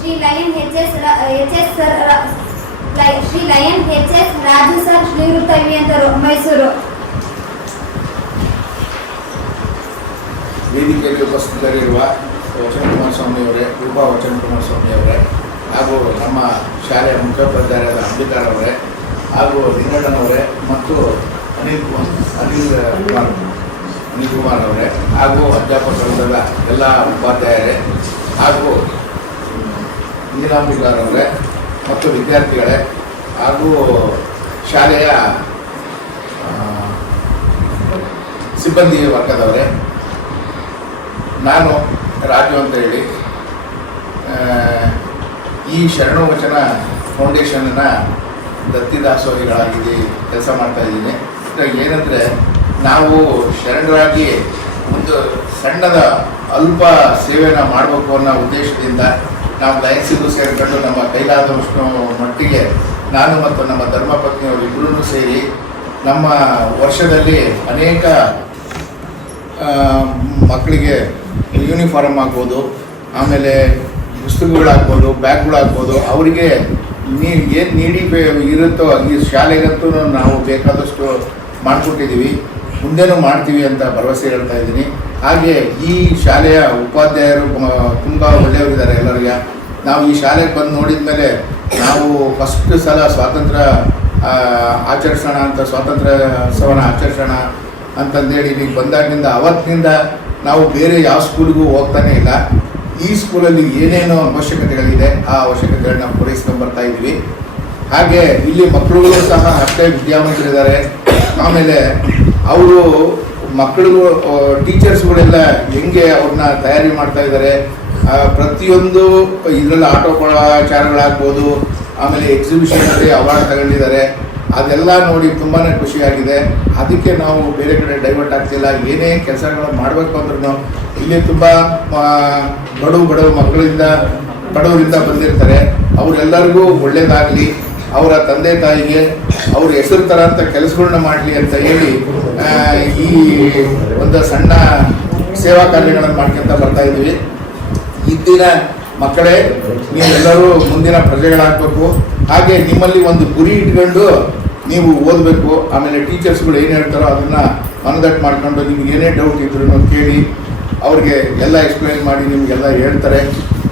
Shri lion H S Raju sir ನಿವೃತ್ತ ಅಭಿಯಂತರು ಮೈಸೂರು. ವೇದಿಕೆಯಲ್ಲಿ ಉಪಸ್ಥಿತರಿರುವ ವಚನಕುಮಾರ ಸ್ವಾಮಿಯವರೇ, ರೂಪಾ ವಚನಕುಮಾರ ಸ್ವಾಮಿಯವರೇ, ಹಾಗೂ ನಮ್ಮ ಶಾಲೆಯ ಮುಖ್ಯೋಪಾಧ್ಯಾಯರಾದ ಅಂಬಿಕಾರ್ ಅವರೇ, ಹಾಗೂ ಲಿಂಗಣ್ಣನವರೇ ಮತ್ತು ಅನಿಲ್ ಕುಮಾರ್ ಅವರೇ, ಹಾಗೂ ಅಧ್ಯಾಪಕ ವೃಂದದ ಎಲ್ಲ ಉಪಾಧ್ಯಾಯರೇ, ಹಾಗೂ ನೀಲಾಂಬಿಕಾರ್ ಅವರೇ ಮತ್ತು ವಿದ್ಯಾರ್ಥಿಗಳೇ, ಹಾಗೂ ಶಾಲೆಯ ಸಿಬ್ಬಂದಿ ವರ್ಗದವರೇ, ನಾನು ರಾಜು ಅಂತ ಹೇಳಿ ಈ ಶರಣು ವಚನ ಫೌಂಡೇಶನ್ನ ದತ್ತಿದಾಸೋಹಿಗಳಾಗಿ ಕೆಲಸ ಮಾಡ್ತಾ ಇದ್ದೀನಿ. ಏನಂದರೆ, ನಾವು ಶರಣರಾಗಿ ಒಂದು ಸಣ್ಣದ ಅಲ್ಪ ಸೇವೆನ ಮಾಡಬೇಕು ಅನ್ನೋ ಉದ್ದೇಶದಿಂದ ನಾವು ಲಯನ್ಸಿಗೂ ಸೇರಿಕೊಂಡು ನಮ್ಮ ಕೈಲಾದಷ್ಟು ಮಟ್ಟಿಗೆ ನಾನು ಮತ್ತು ನಮ್ಮ ಧರ್ಮಪತ್ನಿಯವರು ಇಬ್ಬರೂ ಸೇರಿ ನಮ್ಮ ವರ್ಷದಲ್ಲಿ ಅನೇಕ ಮಕ್ಕಳಿಗೆ ಯೂನಿಫಾರ್ಮ್ ಆಗ್ಬೋದು, ಆಮೇಲೆ ಪುಸ್ತಕಗಳಾಗ್ಬೋದು, ಬ್ಯಾಗ್ಗಳಾಗ್ಬೋದು, ಅವರಿಗೆ ಏನು ನೀಡಿ ಇರುತ್ತೋ ಈ ಶಾಲೆಗಂತೂ ನಾವು ಬೇಕಾದಷ್ಟು ಮಾಡಿಕೊಟ್ಟಿದ್ದೀವಿ, ಮುಂದೆನೂ ಮಾಡ್ತೀವಿ ಅಂತ ಭರವಸೆ ಹೇಳ್ತಾ ಇದ್ದೀನಿ. ಹಾಗೆ ಈ ಶಾಲೆಯ ಉಪಾಧ್ಯಾಯರು ತುಂಬ ಒಳ್ಳೆಯವರಿದ್ದಾರೆ ಎಲ್ಲರಿಗೆ. ನಾವು ಈ ಶಾಲೆಗೆ ಬಂದು ನೋಡಿದ ಮೇಲೆ ನಾವು ಫಸ್ಟ್ ಸಲ ಸ್ವಾತಂತ್ರ್ಯ ಆಚರಿಸೋಣ ಅಂತ, ಸ್ವಾತಂತ್ರ್ಯೋತ್ಸವನ ಆಚರಿಸೋಣ ಅಂತಂದೇಳಿ ಇಲ್ಲಿಗೆ ಬಂದಾಗಿನಿಂದ ಅವತ್ತಿನಿಂದ ನಾವು ಬೇರೆ ಯಾವ ಸ್ಕೂಲಿಗೂ ಹೋಗ್ತಾನೇ ಇಲ್ಲ. ಈ ಸ್ಕೂಲಲ್ಲಿ ಏನೇನೋ ಅವಶ್ಯಕತೆಗಳಿದೆ ಆ ಅವಶ್ಯಕತೆಗಳನ್ನ ಪೂರೈಸ್ಕೊಂಡು ಬರ್ತಾ ಇದ್ವಿ. ಹಾಗೆ ಇಲ್ಲಿ ಮಕ್ಕಳುಗಳು ಸಹ ಅಷ್ಟೇ ವಿದ್ಯಾವಂತರಿದ್ದಾರೆ. ಆಮೇಲೆ ಅವರು ಮಕ್ಕಳಿಗೂ ಟೀಚರ್ಸ್ಗಳೆಲ್ಲ ಹೆಂಗೆ ಅವ್ರನ್ನ ತಯಾರಿ ಮಾಡ್ತಾ ಇದ್ದಾರೆ, ಪ್ರತಿಯೊಂದು ಇದರಲ್ಲಿ ಆಟೋಪಚಾರಗಳಾಗ್ಬೋದು, ಆಮೇಲೆ ಎಕ್ಸಿಬಿಷನಲ್ಲಿ ಅವಾರ್ಡ್ ತಗೊಂಡಿದ್ದಾರೆ. ಅದೆಲ್ಲ ನೋಡಿ ತುಂಬಾ ಖುಷಿಯಾಗಿದೆ. ಅದಕ್ಕೆ ನಾವು ಬೇರೆ ಕಡೆ ಡೈವರ್ಟ್ ಆಗ್ತಿಲ್ಲ. ಏನೇ ಕೆಲಸಗಳನ್ನು ಮಾಡಬೇಕು ಅಂದ್ರೂ ಇಲ್ಲಿ ತುಂಬ ಬಡವ ಬಡವರಿಂದ ಬಂದಿರ್ತಾರೆ. ಅವರೆಲ್ಲರಿಗೂ ಒಳ್ಳೆಯದಾಗಲಿ, ಅವರ ತಂದೆ ತಾಯಿಗೆ ಅವ್ರ ಹೆಸರು ಥರ ಅಂತ ಕೆಲಸಗಳನ್ನ ಮಾಡಲಿ ಅಂತ ಹೇಳಿ ಈ ಒಂದು ಸಣ್ಣ ಸೇವಾ ಕಾರ್ಯಗಳನ್ನು ಮಾಡ್ಕೊತ ಬರ್ತಾ ಇದ್ದೀವಿ. ಇಂದಿನ ಮಕ್ಕಳೇ, ನೀವೆಲ್ಲರೂ ಮುಂದಿನ ಪ್ರಜೆಗಳಾಗಬೇಕು. ಹಾಗೆ ನಿಮ್ಮಲ್ಲಿ ಒಂದು ಗುರಿ ಇಟ್ಕೊಂಡು ನೀವು ಓದಬೇಕು. ಆಮೇಲೆ ಟೀಚರ್ಸ್ಗಳು ಏನು ಹೇಳ್ತಾರೋ ಅದನ್ನು ಮನದಟ್ಟು ಮಾಡ್ಕೊಂಡು ನಿಮ್ಗೆ ಏನೇ ಡೌಟ್ ಇದ್ರೂ ಕೇಳಿ, ಅವ್ರಿಗೆ ಎಲ್ಲ ಎಕ್ಸ್ಪ್ಲೈನ್ ಮಾಡಿ ನಿಮಗೆಲ್ಲ ಹೇಳ್ತಾರೆ.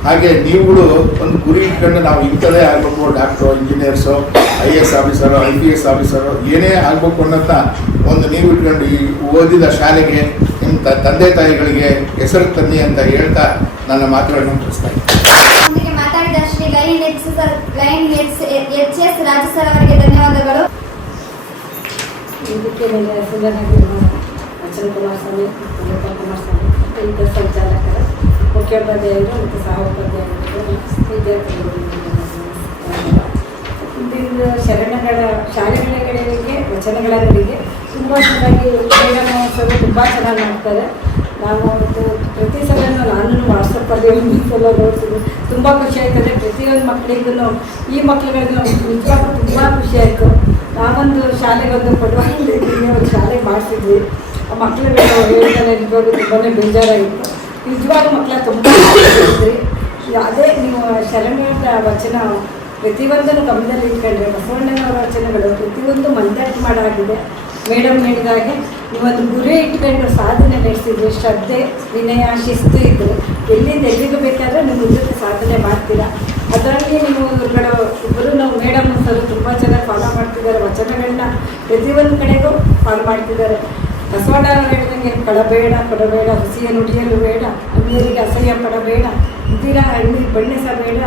ಹಾಗೆ ನೀವುಗಳು ಒಂದು ಗುರಿ ಇಟ್ಕೊಂಡು ನಾವು ಇಂಥದೇ ಆಗಬೇಕು, doctor, engineers, IAS officer, IPS officer, ಏನೇ ಆಗಬೇಕು ಅನ್ನೋಂಥ ಒಂದು ನೀವು ಇಟ್ಕೊಂಡು ಈ ಓದಿದ ಶಾಲೆಗೆ ನಿಮ್ಮ ತಂದೆ ತಾಯಿಗಳಿಗೆ ಹೆಸರು ತನ್ನಿ ಅಂತ ಹೇಳ್ತಾ ನನ್ನ ಮಾತುಗಳನ್ನು ಮುಗಿಸ್ತಾ ಇದ್ದೀನಿ. ಮಾತಾಡಿದ Shri lion H S Raju sir ಅವರಿಗೆ ಧನ್ಯವಾದಗಳು. ಇದಕ್ಕೆ ನನ್ನ ಹೆಸರಾಗಿರುವ ವಚನಕುಮಾರ ಸ್ವಾಮಿ, ಕುಮಾರ ಸ್ವಾಮಿ ಮತ್ತು ಇತರ ಸಂಚಾಲಕರ, ಮುಖ್ಯೋಪಾಧ್ಯಾಯರು ಮತ್ತು ಸಹ ಉಪಾಧ್ಯಾಯರು, ವಿದ್ಯಾರ್ಥಿಗಳು, ಇಂದಿನ ಶರಣಗಳ ಶಾಲೆಗಳಿಗೆ ವಚನಗಳಿಗೆ ತುಂಬ ಚೆನ್ನಾಗಿ ಮಹೋತ್ಸವ ತುಂಬ ಚೆನ್ನಾಗಿ ಮಾಡ್ತಾರೆ. ನಾವು ಪ್ರತಿ ಸಲ ನಾನು ವಾಟ್ಸಪ್ಪಲ್ಲಿ ಒಂದು ಸಲ ನೋಡ್ತೀನಿ, ತುಂಬ ಖುಷಿ ಆಯ್ತದೆ. ಪ್ರತಿಯೊಂದು ಮಕ್ಕಳಿಗೂ ಈ ಮಕ್ಕಳುಗಳಿಗೂ ನಿಜವಾಗೂ ತುಂಬ ಖುಷಿ ಆಯಿತು. ನಾವೊಂದು ಶಾಲೆಗೊಂದು ಪಡುವಾಗಲಿ ಒಂದು ಶಾಲೆಗೆ ಮಾಡಿಸಿದ್ವಿ. ಆ ಮಕ್ಕಳುಗಳು ಹೇಳ್ತಾನೆ ನಿಜವಾಗೂ ತುಂಬಾ ಬೇಜಾರಾಗಿತ್ತು. ನಿಜವಾಗೂ ಮಕ್ಕಳ ತುಂಬ ಖುಷಿ. ಅದೇ ನೀವು ಶರಣರ ವಚನ ಪ್ರತಿಯೊಂದನ್ನು ಗಮನದಲ್ಲಿ ಇಟ್ಕೊಂಡ್ರೆ ಬಸವಣ್ಣನವರ ವಚನಗಳು ಪ್ರತಿಯೊಂದು ಮನದಟ್ಟು ಮಾಡಾಗಿದೆ. ಮೇಡಮ್ ಹೇಳಿದಾಗೆ ನೀವೊಂದು ಗುರಿ ಇಟ್ಕೊಂಡು ಸಾಧನೆ ನಡೆಸಿದ್ರಿ. ಶ್ರದ್ಧೆ, ವಿನಯ, ಶಿಸ್ತು ಇದ್ದು ಎಲ್ಲಿಂದ ಎಲ್ಲಿಗೆ ಬೇಕಾದರೆ ನೀವು ಮುಂದಕ್ಕೆ ಸಾಧನೆ ಮಾಡ್ತೀರಾ. ಅದರಲ್ಲಿ ನೀವು ಇಬ್ಬರು ನಾವು ಮೇಡಮ್ ಸರ್ ತುಂಬ ಚೆನ್ನಾಗಿ ಫಾಲೋ ಮಾಡ್ತಿದ್ದಾರೆ. ವಚನಗಳನ್ನ ಪ್ರತಿಯೊಂದು ಕಡೆಗೂ ಫಾಲೋ ಮಾಡ್ತಿದ್ದಾರೆ. ಬಸವಣ್ಣನವರು ಹೇಳಿದಂಗೆ ಕಳಬೇಡ, ಕೊಡಬೇಡ, ಹುಸಿಯ ನುಡಿಯಲು ಬೇಡ, ಅನ್ಯರಿಗೆ ಅಸಹ್ಯ ಪಡಬೇಡ, ಇದ್ದೀರಾ ಹಳ್ಳಿ ಬಣ್ಣಿಸಬೇಡ,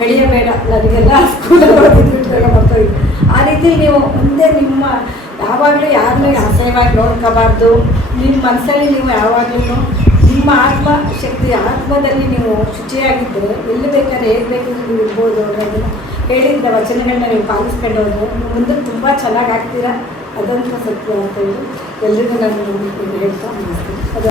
ಕಡಿಯಬೇಡ. ನನಗೆಲ್ಲ ಸ್ಕೂಲಲ್ಲಿ ಓದಿದ್ಬಿಟ್ಟಾಗ ಮಕ್ಕಳು ಆ ರೀತಿ ನೀವು ಮುಂದೆ ನಿಮ್ಮ ಯಾವಾಗಲೂ ಯಾರನ್ನೂ ಅಸಹ್ಯವಾಗಿ ನೋಡ್ಕೋಬಾರ್ದು. ನಿಮ್ಮ ಮನಸ್ಸಲ್ಲಿ ನೀವು ಯಾವಾಗಲೂ ನಿಮ್ಮ ಆತ್ಮಶಕ್ತಿ, ಆತ್ಮದಲ್ಲಿ ನೀವು ಶುಚಿಯಾಗಿದ್ದರೆ ಎಲ್ಲಿ ಬೇಕಾದ್ರೆ ಹೇಗೆ ಬೇಕಾದ್ರೆ ನೀವು ಇರ್ಬೋದು ಅನ್ನೋದನ್ನು ಹೇಳಿದ್ದ ವಚನಗಳನ್ನ ನೀವು ಪಾಲಿಸ್ಕೊಂಡು ಹೋದರೆ ನೀವು ಮುಂದಕ್ಕೆ ತುಂಬ ಚೆನ್ನಾಗಿ ಆಗ್ತೀರಾ. ಅದಂತೂ ಸತ್ಯ ಅಂತ ಹೇಳಿ ಎಲ್ರಿಗೂ ನಾನು ಹೇಳ್ತಾ ಮುಗಿಸ್ತೀನಿ.